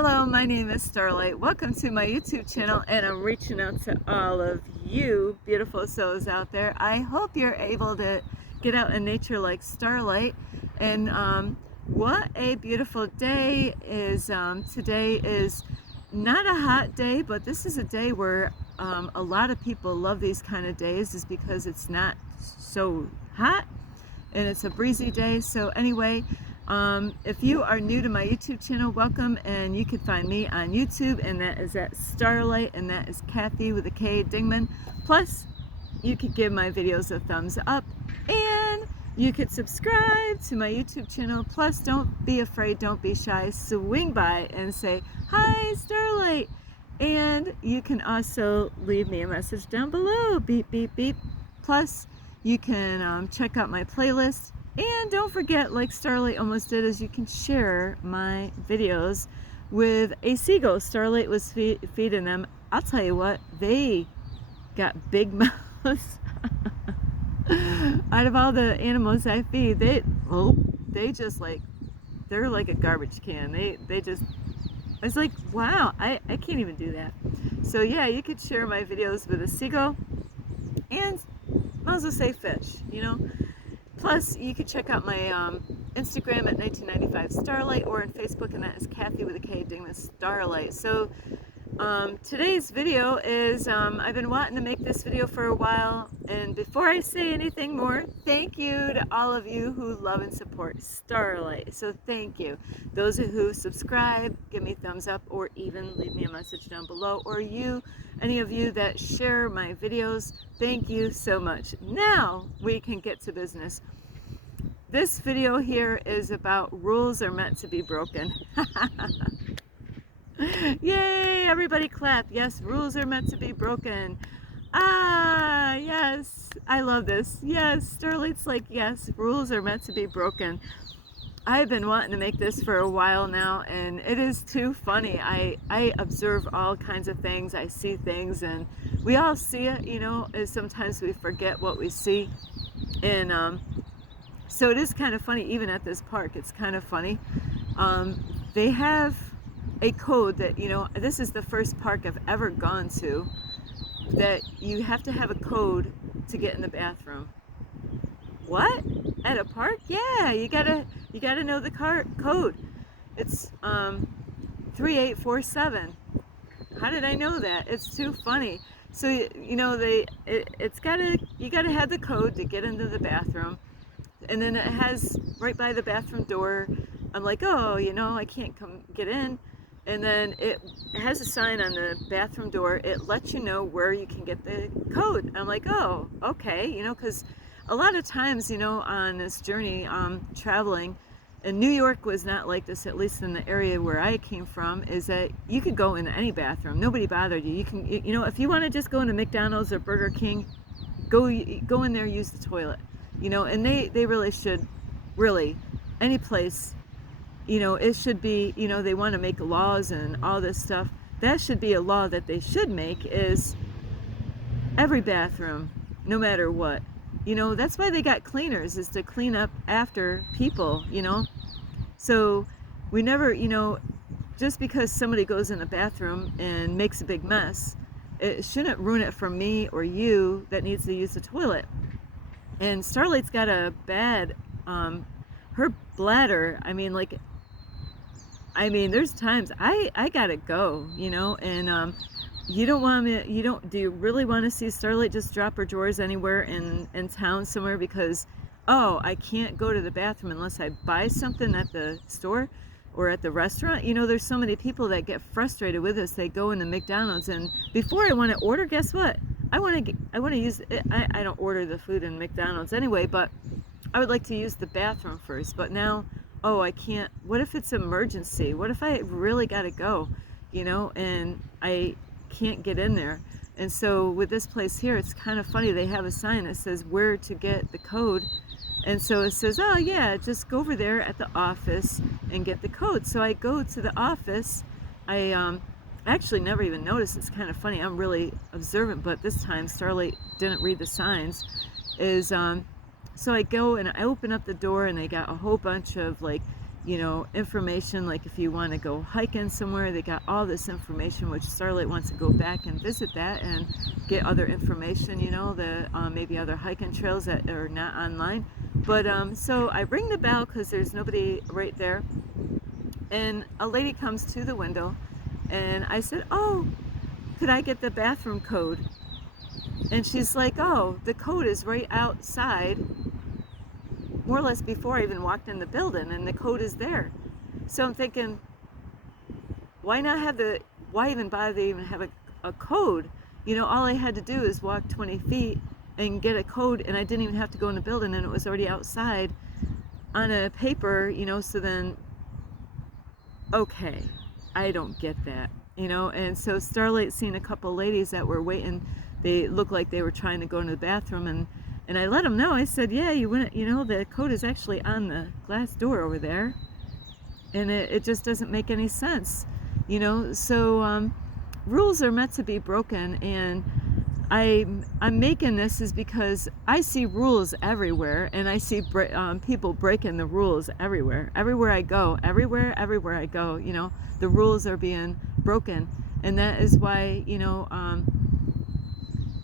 Hello, my name is Starlight. Welcome to my YouTube channel, and I'm reaching out to all of you beautiful souls out there. I hope you're able to get out in nature like Starlight. And what a beautiful day is. Today is not a hot day, but this is a day where a lot of people love these kind of days, is because it's not so hot and it's a breezy day. So anyway, if you are new to my YouTube channel, welcome, and you can find me on YouTube, and that is at Starlight, and that is Kathy with a K Dingman. Plus, you could give my videos a thumbs up, and you could subscribe to my YouTube channel. Plus, don't be afraid, don't be shy, swing by and say, "Hi, Starlight." And you can also leave me a message down below, beep, beep, beep. Plus, you can check out my playlist. And don't forget, like Starlight almost did, is you can share my videos with a seagull. Starlight was feeding them. I'll tell you what, they got big mouths. Out of all the animals I feed, they just like, they're like a garbage can. They just, it's like, wow, I can't even do that. So yeah, you could share my videos with a seagull, and might as well say fish, you know. Plus, you can check out my Instagram at 1995 Starlight, or on Facebook, and that is Kathy with a K Dingman Starlight. So today's video is, I've been wanting to make this video for a while, and before I say anything more, thank you to all of you who love and support Starlight. So thank you. Those who subscribe, give me thumbs up, or even leave me a message down below, or any of you that share my videos, thank you so much. Now we can get to business. This video here is about rules are meant to be broken. Yay, everybody clap. Yes, rules are meant to be broken. Ah, yes, I love this. Yes, Starlight's like, yes, rules are meant to be broken. I've been wanting to make this for a while now, and it is too funny. I observe all kinds of things. I see things, and we all see it, you know, and sometimes we forget what we see. And so it is kind of funny, even at this park, it's kind of funny. They have a code that, you know, this is the first park I've ever gone to, that you have to have a code to get in the bathroom. What? At a park? Yeah, you gotta know the code. It's 3847. How did I know that? It's too funny. So you know, you gotta have the code to get into the bathroom, and then it has right by the bathroom door. I'm like, oh, you know, I can't come get in, and then it has a sign on the bathroom door. It lets you know where you can get the code. And I'm like, oh, okay, you know, because a lot of times, you know, on this journey, traveling, and New York was not like this, at least in the area where I came from, is that you could go into any bathroom. Nobody bothered you. You can, you know, if you want to just go into McDonald's or Burger King, go in there, use the toilet, you know. And they really should, really, any place, you know, it should be, you know, they want to make laws and all this stuff. That should be a law that they should make, is every bathroom, no matter what. You know, that's why they got cleaners, is to clean up after people, you know. So we never, you know, just because somebody goes in the bathroom and makes a big mess, it shouldn't ruin it for me or you that needs to use the toilet. And Starlight's got a bad, her bladder, I mean, like, there's times I gotta go, you know, and you don't want me, do you really want to see Starlight just drop her drawers anywhere in town somewhere because, oh, I can't go to the bathroom unless I buy something at the store or at the restaurant? You know, there's so many people that get frustrated with this. They go into McDonald's, and before I want to order, guess what? I want to use it. I don't order the food in McDonald's anyway, but I would like to use the bathroom first. But now, oh, I can't. What if it's an emergency? What if I really got to go, you know, and I can't get in there? And so with this place here, it's kind of funny. They have a sign that says where to get the code, and so it says, oh yeah, just go over there at the office and get the code. So I go to the office. I actually never even noticed. It's kind of funny. I'm really observant, but this time Starlight didn't read the signs. So I go and I open up the door, and they got a whole bunch of, like, information, like if you want to go hiking somewhere, they got all this information, which Starlight wants to go back and visit that and get other information, the maybe other hiking trails that are not online. But so I ring the bell because there's nobody right there, and a lady comes to the window, and I said, oh, could I get the bathroom code? And she's like, oh, the code is right outside, more or less before I even walked in the building, and the code is there. So I'm thinking, why even bother to even have a code? All I had to do is walk 20 feet and get a code, and I didn't even have to go in the building, and it was already outside on a paper, so then, okay, I don't get that, and so Starlight seen a couple ladies that were waiting. They looked like they were trying to go into the bathroom, and I let them know. I said, yeah, you went, the code is actually on the glass door over there, and it just doesn't make any sense, so rules are meant to be broken, and I'm making this is because I see rules everywhere, and I see people breaking the rules everywhere I go, everywhere I go, the rules are being broken, and that is why,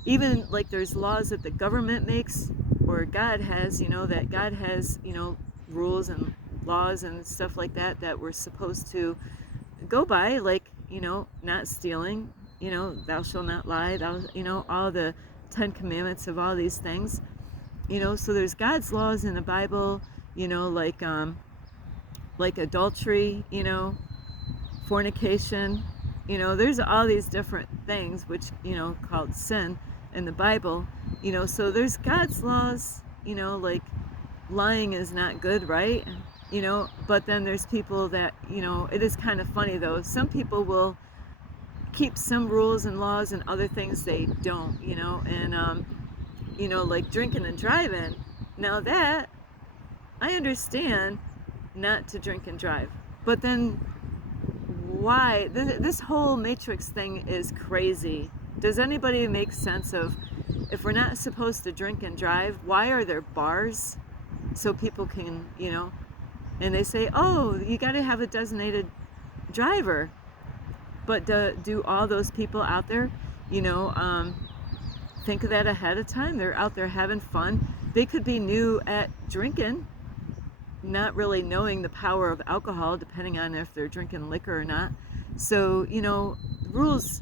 even like there's laws that the government makes, or God has, that God has, rules and laws and stuff like that that we're supposed to go by, like, not stealing, thou shalt not lie, all the 10 commandments of all these things, so there's God's laws in the Bible, like adultery, fornication, there's all these different things which, called sin in the Bible, so there's God's laws, like lying is not good, right? But then there's people that, it is kind of funny though, some people will keep some rules and laws and other things they don't, and like drinking and driving. Now that I understand, not to drink and drive, but then why this whole matrix thing is crazy. Does anybody make sense of, if we're not supposed to drink and drive, why are there bars so people can, and they say, oh, you got to have a designated driver, but do all those people out there, think of that ahead of time? They're out there having fun. They could be new at drinking, not really knowing the power of alcohol, depending on if they're drinking liquor or not. So, rules,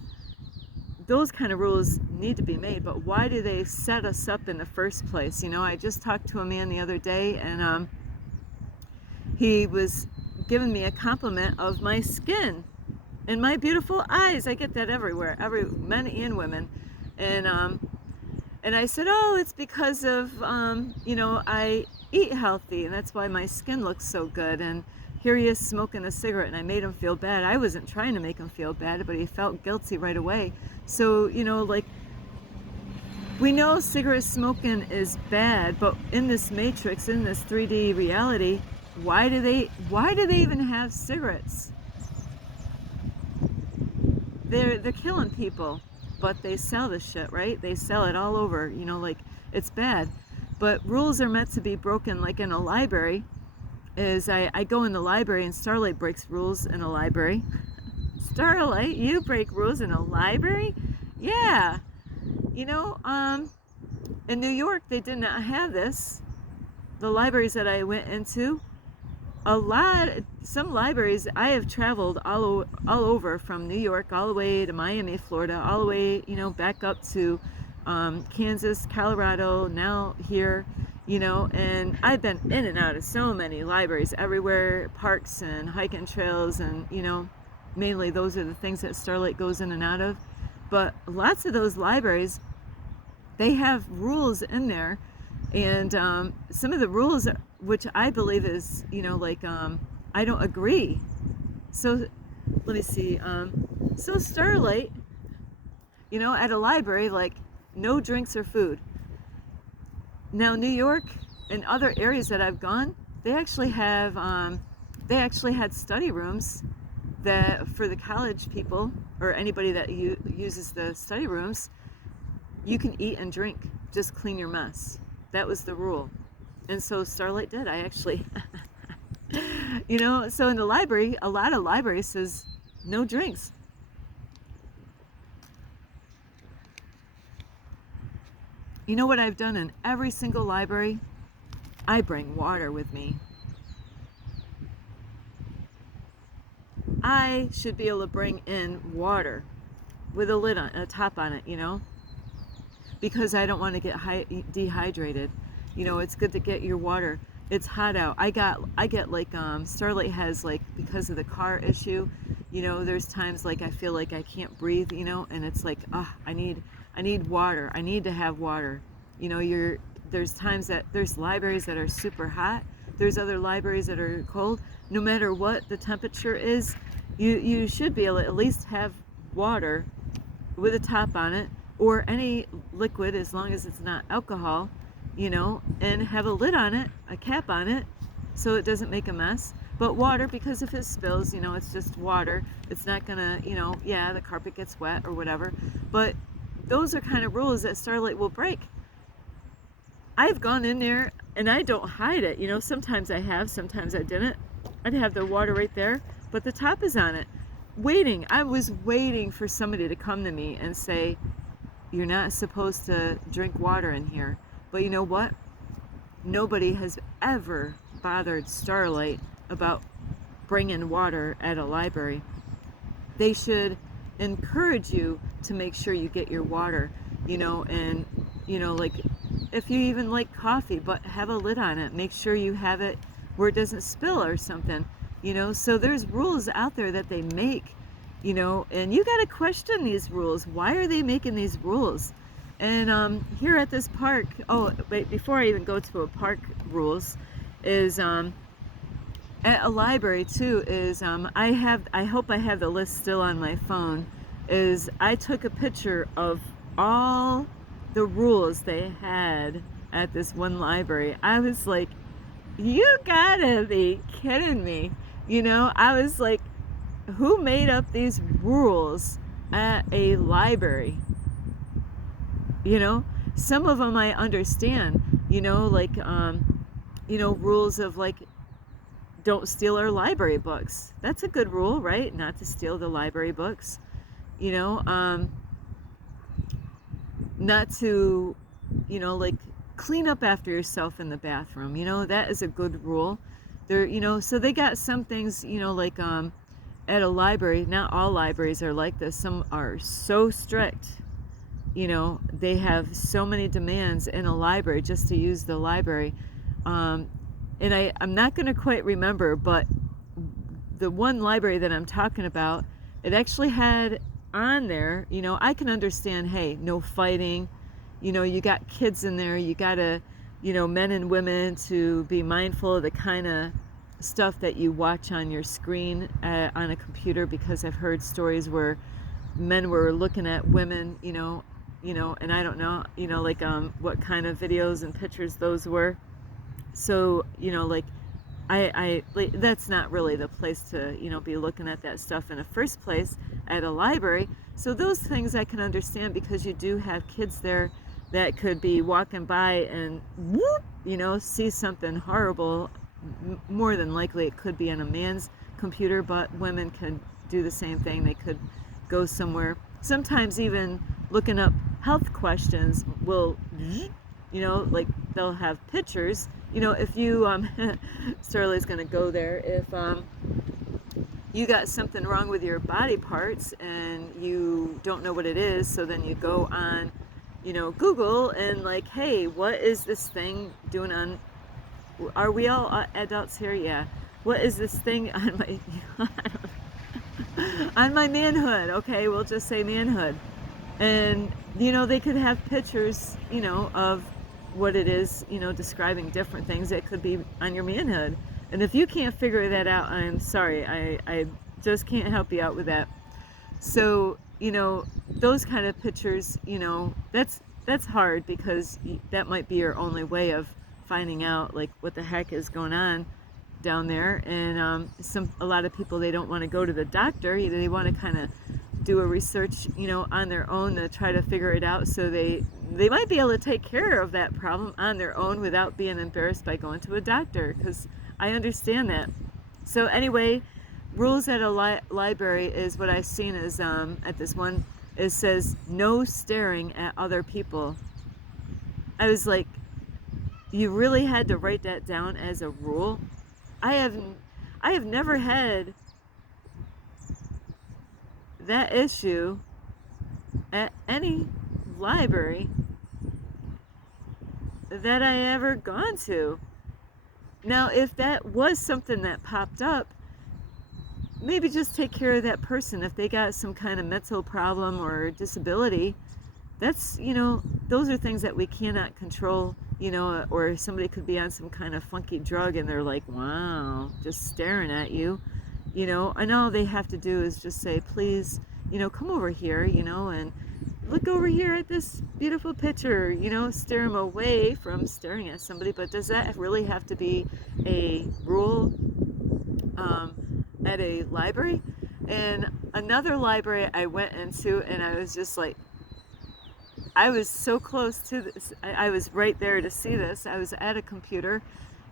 those kind of rules need to be made, but why do they set us up in the first place? I just talked to a man the other day, and he was giving me a compliment of my skin and my beautiful eyes. I get that everywhere, men and women, and I said, oh, it's because of I eat healthy, and that's why my skin looks so good. And here he is smoking a cigarette, and I made him feel bad. I wasn't trying to make him feel bad, but he felt guilty right away. So, like, we know cigarette smoking is bad, but in this matrix, in this 3D reality, why do they even have cigarettes? They're killing people, but they sell this shit, right? They sell it all over, like, it's bad. But rules are meant to be broken, like in a library. I go in the library, and Starlight breaks rules in a library. Starlight, you break rules in a library? Yeah. In New York, they did not have this. The libraries that I went into, some libraries, I have traveled all over, from New York all the way to Miami, Florida, all the way, back up to Kansas, Colorado, now here, and I've been in and out of so many libraries everywhere, parks and hiking trails, and, mainly those are the things that Starlight goes in and out of. But lots of those libraries, they have rules in there, and some of the rules, which I believe is, I don't agree. So let me see. So Starlight, at a library, like, no drinks or food. Now New York and other areas that I've gone, they actually have, they actually had study rooms that for the college people, or anybody that uses the study rooms, you can eat and drink, just clean your mess. That was the rule. And so Starlight did. I actually You know, so in the library, a lot of libraries says no drinks. You know what I've done in every single library? I bring water with me. I should be able to bring in water with a lid on, a top on it, you know, because I don't want to get dehydrated. You know, it's good to get your water. It's hot out. I get like Starlight has, like, because of the car issue, you know, there's times like I feel like I can't breathe, you know, and it's like, I need water. I need to have water. You know, there's times that there's libraries that are super hot. There's other libraries that are cold. No matter what the temperature is, you should be able to at least have water with a top on it, or any liquid, as long as it's not alcohol, you know, and have a lid on it, a cap on it, so it doesn't make a mess. But water, because if it spills, you know, it's just water. It's not gonna, you know, yeah, the carpet gets wet or whatever. But those are kind of rules that Starlight will break. I've gone in there and I don't hide it. You know, sometimes I have, sometimes I didn't. I'd have the water right there, but the top is on it. Waiting. I was waiting for somebody to come to me and say, you're not supposed to drink water in here. But you know what? Nobody has ever bothered Starlight about bringing water at a library. They should encourage you to make sure you get your water, you know, and, you know, like, if you even like coffee, but have a lid on it. Make sure you have it where it doesn't spill or something, you know. So there's rules out there that they make, you know, and you got to question these rules. Why are they making these rules? And here at this park, oh, wait, before I even go to a park rules, is at a library too, is I hope I have the list still on my phone, is I took a picture of all the rules they had at this one library. I was like, you gotta be kidding me. You know, I was like, who made up these rules at a library? You know, some of them I understand, you know, like, you know, rules of like, don't steal our library books. That's a good rule, right? Not to steal the library books, you know, not to, you know, like, clean up after yourself in the bathroom, you know, that is a good rule. There, you know, so they got some things, you know, like, at a library, not all libraries are like this. Some are so strict, you know, they have so many demands in a library just to use the library. And I'm not going to quite remember, but the one library that I'm talking about, it actually had on there, you know, I can understand, hey, no fighting, you know, you got kids in there, you gotta, you know, men and women to be mindful of the kind of stuff that you watch on your screen on a computer, because I've heard stories where men were looking at women, you know, and I don't know, you know, like what kind of videos and pictures those were. So, you know, like, like, that's not really the place to, you know, be looking at that stuff in the first place at a library. So those things I can understand, because you do have kids there that could be walking by and whoop, you know, see something horrible. More than likely it could be on a man's computer, but women can do the same thing. They could go somewhere. Sometimes even looking up health questions will, you know, like, they'll have pictures. You know, if you, Starlight's gonna go there, if you got something wrong with your body parts and you don't know what it is, so then you go on, you know, Google and like, hey, what is this thing doing on, are we all adults here? Yeah. What is this thing on my, on my manhood? Okay, we'll just say manhood. And, you know, they could have pictures, you know, of what it is, you know, describing different things that could be on your manhood. And if you can't figure that out, I'm sorry, I just can't help you out with that. So, you know, those kind of pictures, you know, that's hard, because that might be your only way of finding out, like, what the heck is going on down there. And a lot of people, they don't want to go to the doctor. They want to kind of do a research, you know, on their own to try to figure it out. So they might be able to take care of that problem on their own without being embarrassed by going to a doctor, because I understand that. So anyway, rules at a library is what I've seen is at this one. It says no staring at other people. I was like, you really had to write that down as a rule? I have I have never had that issue at any library that I ever gone to. Now, if that was something that popped up, maybe just take care of that person. If they got some kind of mental problem or disability, that's, those are things that we cannot control, or somebody could be on some kind of funky drug and they're like, wow, just staring at you, and all they have to do is just say, please, come over here, and look over here at this beautiful picture, steer them away from staring at somebody. But does that really have to be a rule at a library? And another library I went into, and I was just like, I was so close to this. I was right there to see this. I was at a computer,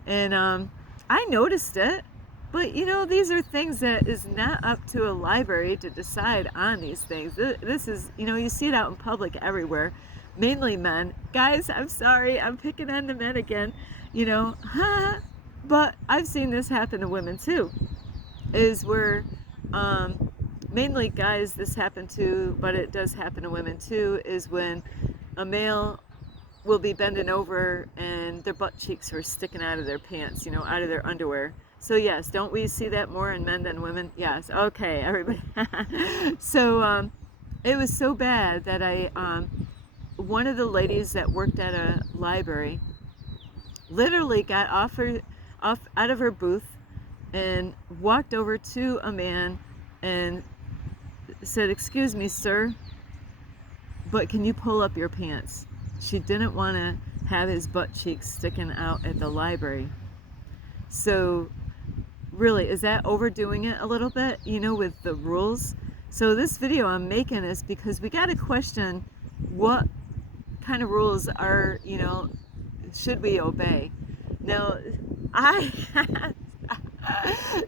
and I noticed it. But these are things that is not up to a library to decide on these things. This is, you see it out in public everywhere, mainly men. Guys, I'm sorry, I'm picking on the men again, but I've seen this happen to women too. Is where mainly guys this happened to, but it does happen to women too, is when a male will be bending over and their butt cheeks are sticking out of their pants, out of their underwear. So yes, don't we see that more in men than women? Yes. Okay, everybody. So it was so bad that one of the ladies that worked at a library literally got off out of her booth and walked over to a man and said, "Excuse me, sir, but can you pull up your pants?" She didn't want to have his butt cheeks sticking out at the library. So really, is that overdoing it a little bit, with the rules? So this video I'm making is because we got to question what kind of rules are, should we obey? Now,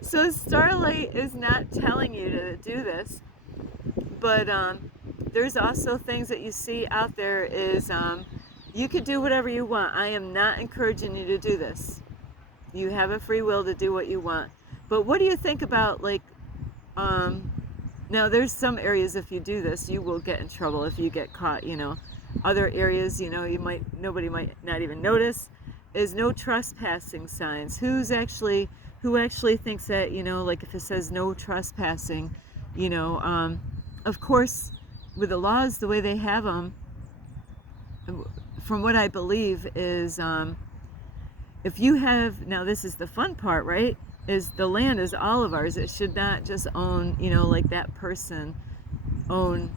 so Starlight is not telling you to do this, but there's also things that you see out there is you could do whatever you want. I am not encouraging you to do this. You have a free will to do what you want. But what do you think about, like, now there's some areas if you do this, you will get in trouble if you get caught, Other areas, nobody might not even notice, is no trespassing signs. Who actually thinks that, like if it says no trespassing, of course, with the laws the way they have them, from what I believe is, if you have, now this is the fun part, right? Is the land is all of ours. It should not just own, like that person own,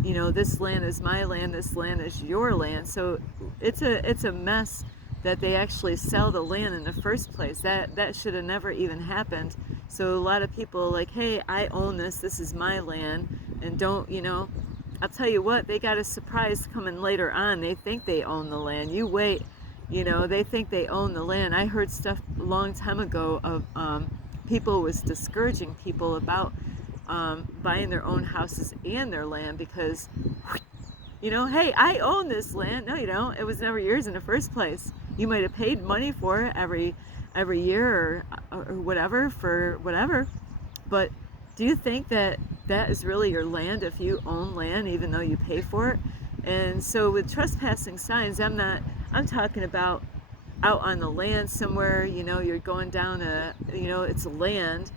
this land is my land, this land is your land. So it's a mess that they actually sell the land in the first place. That should have never even happened. So a lot of people are like, hey, I own this, this is my land, and don't, I'll tell you what, they got a surprise coming later on. They think they own the land. You wait. They think they own the land. I heard stuff a long time ago of people was discouraging people about buying their own houses and their land because, hey, I own this land. No, you don't. It was never yours in the first place. You might have paid money for it every year or whatever for whatever. But do you think that is really your land if you own land even though you pay for it? And so with trespassing signs, I'm talking about out on the land somewhere, you're going down it's land,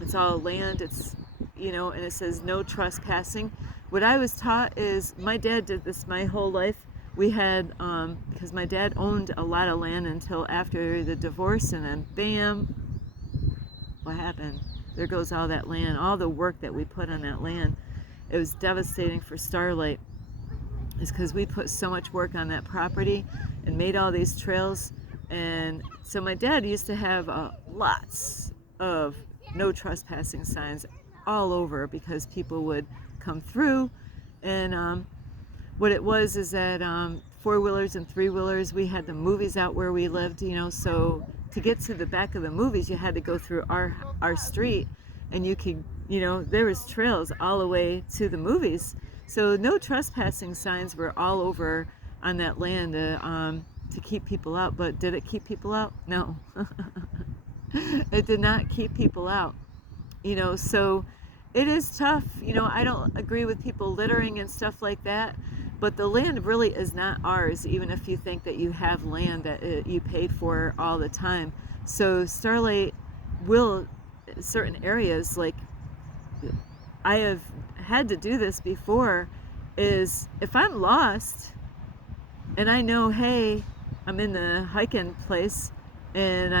it's all land, it's, and it says no trespassing. What I was taught is, my dad did this my whole life. We had, because my dad owned a lot of land until after the divorce, and then bam, what happened? There goes all that land, all the work that we put on that land. It was devastating for Starlight. Is because we put so much work on that property and made all these trails. And so my dad used to have lots of no trespassing signs all over because people would come through. And what it was is that four-wheelers and three-wheelers, we had the movies out where we lived, so to get to the back of the movies, you had to go through our street, and you could, there was trails all the way to the movies. So no trespassing signs were all over on that land to keep people out. But did it keep people out? No. It did not keep people out. So it is tough. I don't agree with people littering and stuff like that, but the land really is not ours, even if you think that you have land that you paid for all the time. So Starlight will, certain areas, like I have had to do this before, is if I'm lost and I know, hey, I'm in the hiking place, and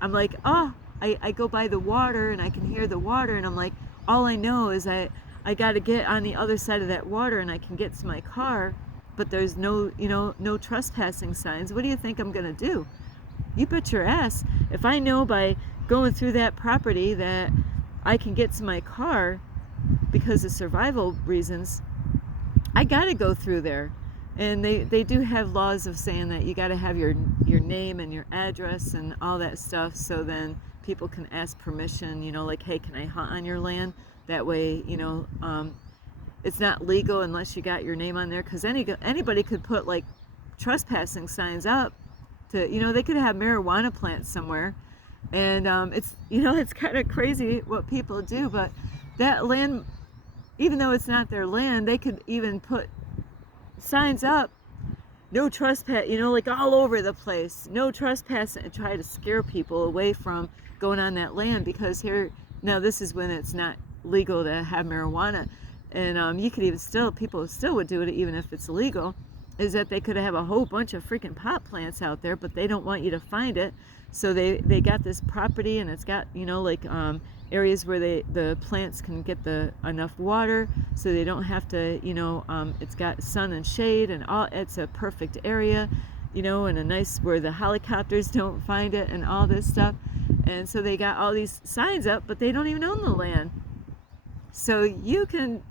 I'm like, oh, I go by the water and I can hear the water, and I'm like, all I know is I got to get on the other side of that water and I can get to my car, but there's no trespassing signs. What do you think I'm gonna do? You bet your ass, if I know by going through that property that I can get to my car because of survival reasons, I gotta go through there. And they do have laws of saying that you got to have your name and your address and all that stuff, so then people can ask permission, like, hey, can I hunt on your land? That way, it's not legal unless you got your name on there, because anybody could put like trespassing signs up to, they could have marijuana plants somewhere, and it's kind of crazy what people do. But that land, even though it's not their land, they could even put signs up, no trespass, like all over the place, no trespass, and try to scare people away from going on that land, because now this is when it's not legal to have marijuana. And you could even people still would do it even if it's illegal, is that they could have a whole bunch of freaking pot plants out there, but they don't want you to find it. So they got this property, and it's got, areas where the plants can get enough water, so they don't have to, it's got sun and shade and all. It's a perfect area, and a nice where the helicopters don't find it and all this stuff. And so they got all these signs up, but they don't even own the land. So you can,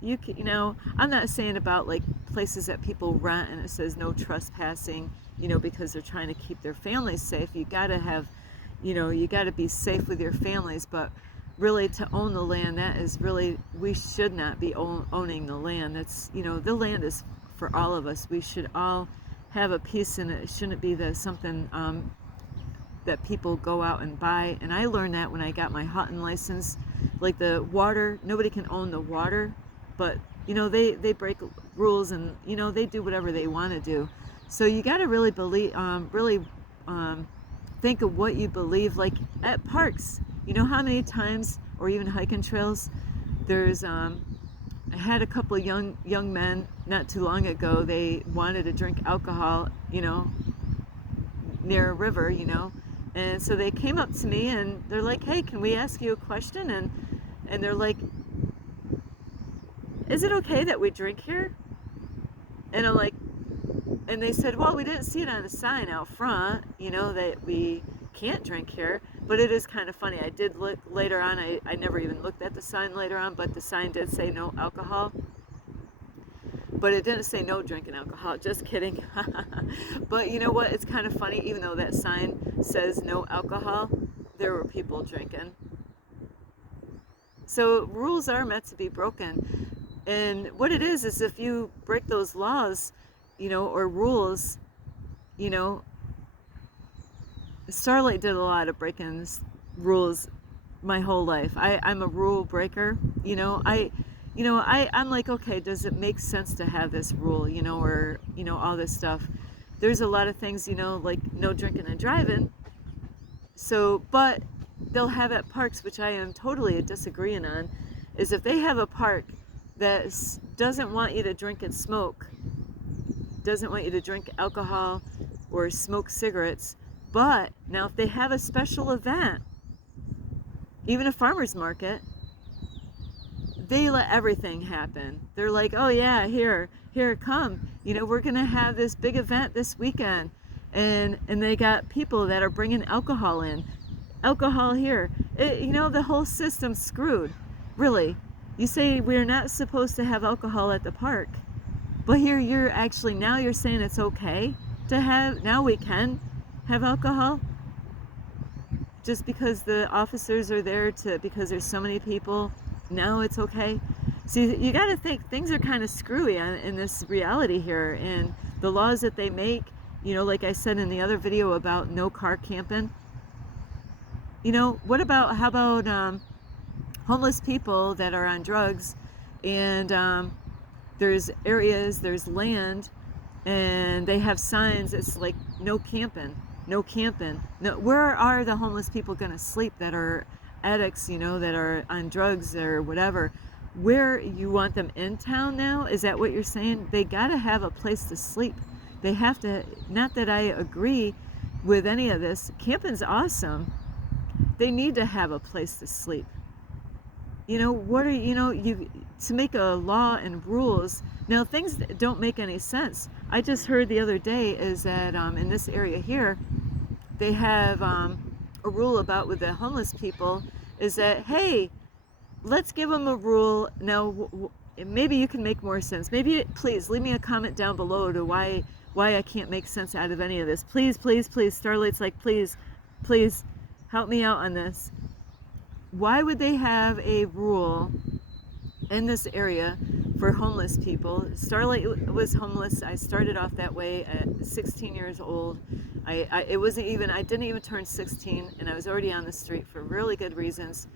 I'm not saying about like places that people rent and it says no trespassing, because they're trying to keep their families safe. You got to have, you got to be safe with your families. But really, to own the land, that is really, we should not be owning the land. That's, the land is for all of us. We should all have a piece in it. It shouldn't be something that people go out and buy. And I learned that when I got my hunting license. Like the water, nobody can own the water, but they break rules, and they do whatever they want to do. So you got to really believe, think of what you believe. Like at parks, how many times, or even hiking trails, there's I had a couple of young men not too long ago. They wanted to drink alcohol, near a river, and so they came up to me and they're like, hey, can we ask you a question? And they're like, is it okay that we drink here? And I'm like, and they said, well, we didn't see it on a sign out front, that we can't drink here. But it is kind of funny. I did look later on. I never even looked at the sign later on, but the sign did say no alcohol. But it didn't say no drinking alcohol. Just kidding. But you know what? It's kind of funny. Even though that sign says no alcohol, there were people drinking. So rules are meant to be broken. And what it is if you break those laws, or rules, Starlight did a lot of breaking rules my whole life. I'm a rule breaker. I'm like, okay, does it make sense to have this rule, or, all this stuff? There's a lot of things, like no drinking and driving. So, but they'll have at parks, which I am totally disagreeing on, is if they have a park that doesn't want you to drink and smoke, doesn't want you to drink alcohol or smoke cigarettes, but now if they have a special event, even a farmer's market, they let everything happen. They're like, oh yeah, here, come. We're going to have this big event this weekend. And they got people that are bringing alcohol in. Alcohol here. The whole system's screwed. Really. You say we're not supposed to have alcohol at the park. But here now you're saying it's okay to have, now we can have alcohol. just because the officers are there because there's so many people, now it's okay. See, you got to think things are kind of screwy in this reality here, and the laws that they make, like I said in the other video about no car camping. How about homeless people that are on drugs, and there's land, and they have signs. It's like no camping, no camping. No, where are the homeless people going to sleep that are addicts, that are on drugs or whatever? Where you want them in town now? Is that what you're saying? They got to have a place to sleep. They have to. Not that I agree with any of this. Camping's awesome. They need to have a place to sleep. To make a law and rules. Now, things that don't make any sense. I just heard the other day is that in this area here, they have a rule about with the homeless people is that, hey, let's give them a rule. Now, maybe you can make more sense. Please leave me a comment down below to why I can't make sense out of any of this. Please, please, please. Starlight's like, please, please help me out on this. Why would they have a rule in this area for homeless people? Starlight was homeless. I started off that way at 16 years old. I didn't even turn 16, and I was already on the street for really good reasons.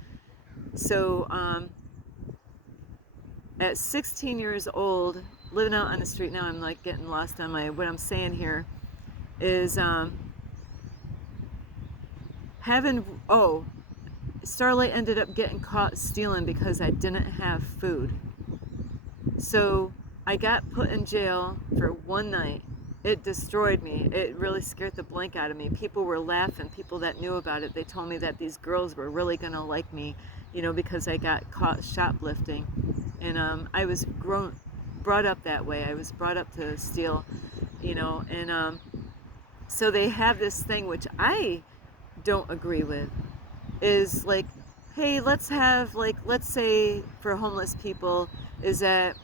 So at 16 years old, living out on the street, now I'm like getting lost on what I'm saying here is Starlight ended up getting caught stealing because I didn't have food. So I got put in jail for one night. It destroyed me. It really scared the blank out of me. People were laughing. People that knew about it, they told me that these girls were really going to like me, because I got caught shoplifting. And I was brought up that way. I was brought up to steal, and so they have this thing which I don't agree with. Is like, hey, let's say for homeless people is that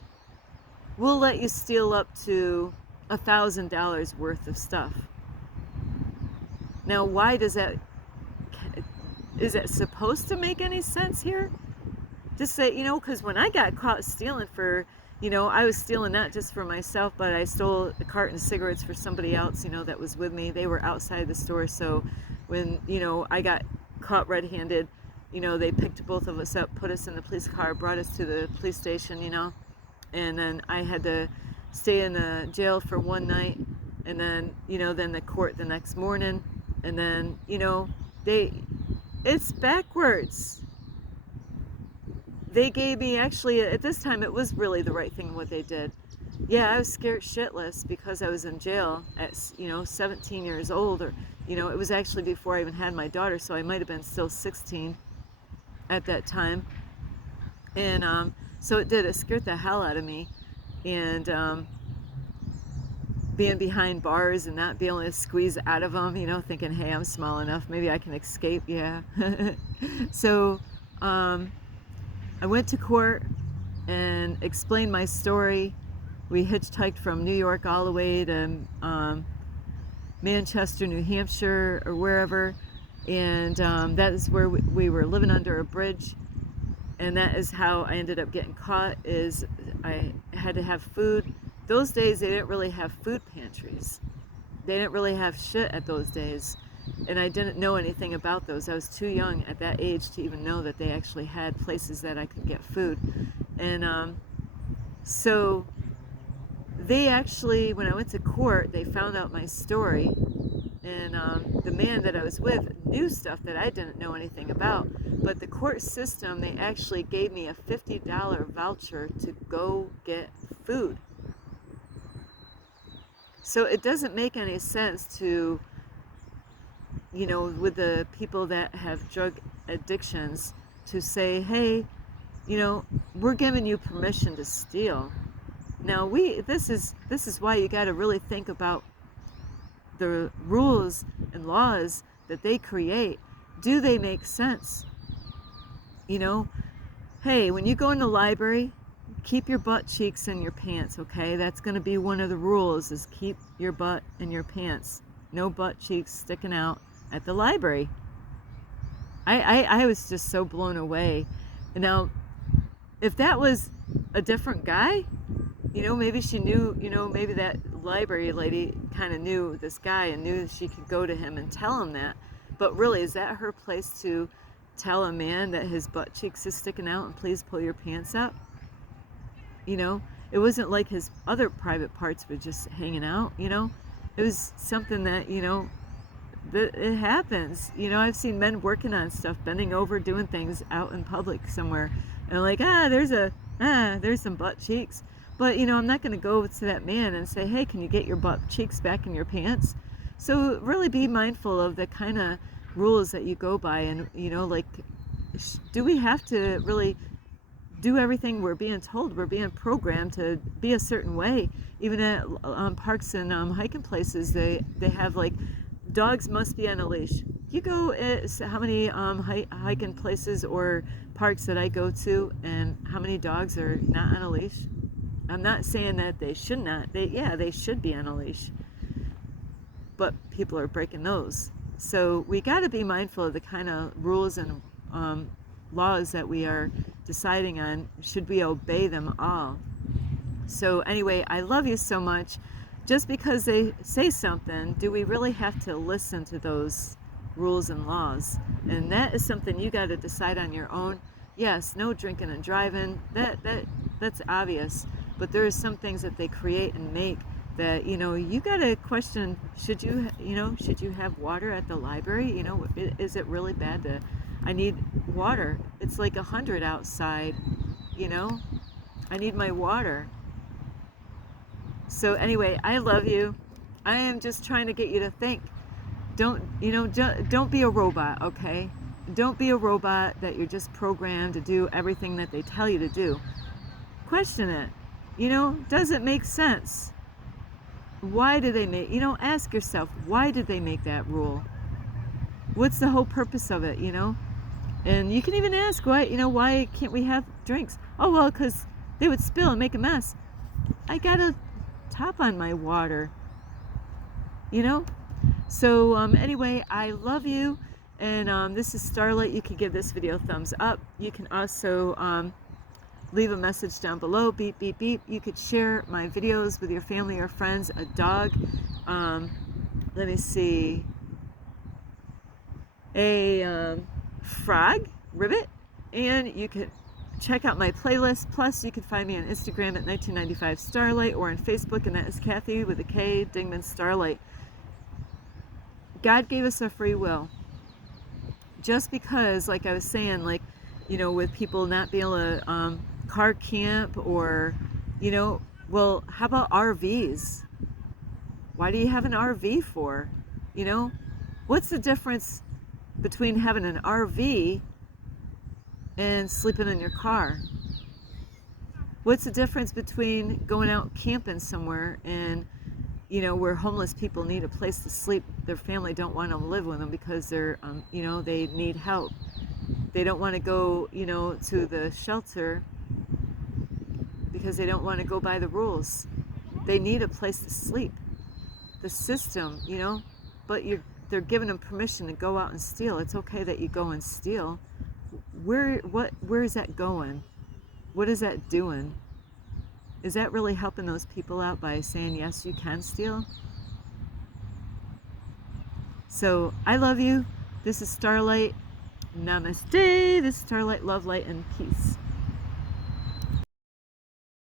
we'll let you steal up to $1,000 worth of stuff. Now, why is that supposed to make any sense here? Just say, because when I got caught stealing I was stealing not just for myself, but I stole a carton of cigarettes for somebody else, that was with me. They were outside the store, so when, I got caught red-handed, they picked both of us up, put us in the police car, brought us to the police station, and then I had to stay in the jail for one night, and then then the court the next morning, and then it's backwards. They gave me, actually at this time it was really the right thing what they did. Yeah, I was scared shitless because I was in jail at 17 years old, or it was actually before I even had my daughter, so I might have been still 16 at that time. And so it scared the hell out of me. And being behind bars and not being able to squeeze out of them, thinking, hey, I'm small enough, maybe I can escape, yeah. So I went to court and explained my story. We hitchhiked from New York all the way to Manchester, New Hampshire, or wherever, and that is where we were living under a bridge, and that is how I ended up getting caught. Is I had to have food. Those days they didn't really have food pantries. They didn't really have shit at those days, and I didn't know anything about those. I was too young at that age to even know that they actually had places that I could get food. And so they actually, when I went to court, they found out my story, and the man that I was with knew stuff that I didn't know anything about. But the court system, they actually gave me a $50 voucher to go get food. So it doesn't make any sense to, with the people that have drug addictions, to say, hey, we're giving you permission to steal. Now this is why you got to really think about the rules and laws that they create. Do they make sense? Hey, when you go in the library, keep your butt cheeks in your pants, okay? That's going to be one of the rules, is keep your butt in your pants. No butt cheeks sticking out at the library. I was just so blown away. Now, if that was a different guy, maybe she knew, maybe that library lady kind of knew this guy and knew she could go to him and tell him that. But really, is that her place to tell a man that his butt cheeks is sticking out and please pull your pants up? It wasn't like his other private parts were just hanging out. It was something that, that it happens. I've seen men working on stuff, bending over, doing things out in public somewhere, and like, there's some butt cheeks. But I'm not going to go to that man and say, hey, can you get your butt cheeks back in your pants? So really be mindful of the kind of rules that you go by, and like, do we have to really do everything we're being told? We're being programmed to be a certain way. Even at parks and hiking places, they have like, dogs must be on a leash. You go at how many hiking places or parks that I go to, and how many dogs are not on a leash? I'm not saying that they should not. They should be on a leash. But people are breaking those. So we got to be mindful of the kind of rules and laws that we are deciding on. Should we obey them all? So anyway, I love you so much. Just because they say something, do we really have to listen to those rules and laws? And that is something you got to decide on your own. Yes, no drinking and driving. That's obvious. But there are some things that they create and make that, you got to question, should you have water at the library? Is it really bad to, I need water. It's like 100 outside, I need my water. So anyway, I love you. I am just trying to get you to think. Don't be a robot, okay? Don't be a robot that you're just programmed to do everything that they tell you to do. Question it. Does it make sense? Why do they make, ask yourself, why did they make that rule? What's the whole purpose of it, And you can even ask, why can't we have drinks? Oh, well, because they would spill and make a mess. I got a top on my water, So anyway, I love you. And this is Starlight. You can give this video a thumbs up. You can also leave a message down below, beep, beep, beep. You could share my videos with your family or friends, a dog, let me see, a frog, ribbit, and you could check out my playlist. Plus, you can find me on Instagram at 1995 Starlight, or on Facebook, and that is Kathy with a K, Dingman Starlight. God gave us a free will. Just because, like I was saying, like, with people not being able to car camp, or well, how about RVs? Why do you have an RV for? What's the difference between having an RV and sleeping in your car? What's the difference between going out camping somewhere and where homeless people need a place to sleep? Their family don't want to live with them because they're they need help. They don't want to go to the shelter because they don't want to go by the rules. They need a place to sleep. The system, but they're giving them permission to go out and steal. It's okay that you go and steal. Where is that going? What is that doing? Is that really helping those people out by saying, yes, you can steal? So I love you. This is Starlight. Namaste. This is Starlight, love, light, and peace.